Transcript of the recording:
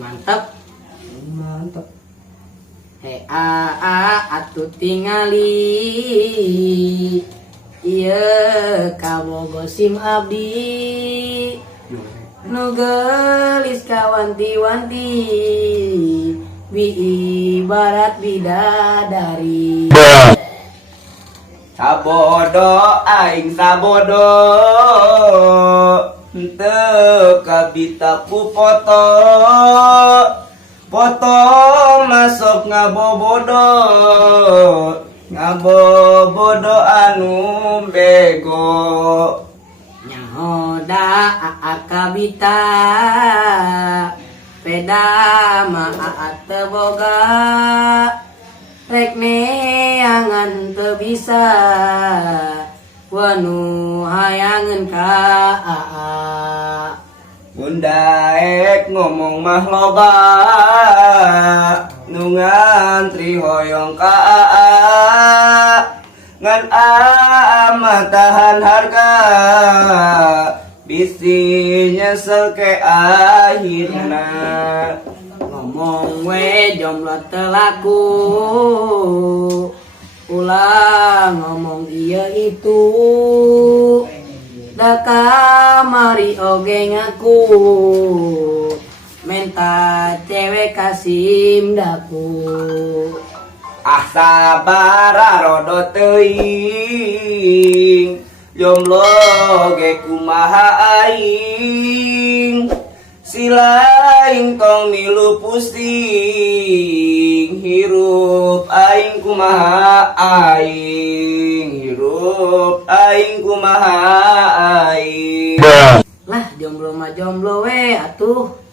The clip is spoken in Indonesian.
Mantap. Mantap. Atuh tingali ieu kabogo sim abdi nu geulis kawanti-wanti bi ibarat bidadari. Sabodo aing sabodo henteu kabita ku foto masuk ngabobodo anu bego Nyahoda akabita peda ma teu boga rek neangan teu bisa wanu hayangeun ka Bundaek ngomong mah loba nu ngantri hoyong ka ngan mah tahan harga bisi nyesel ke akhirna. ngomong we jomblo teu laku ulang ngomong iya itu da kamari oge ngaku menta cewek kasim daku. Ah sabar rodo teuing jomblo ge kumaha aing silaing tong milu pusing hirup aing kumaha aing Lah jomblo mah jomblo we atuh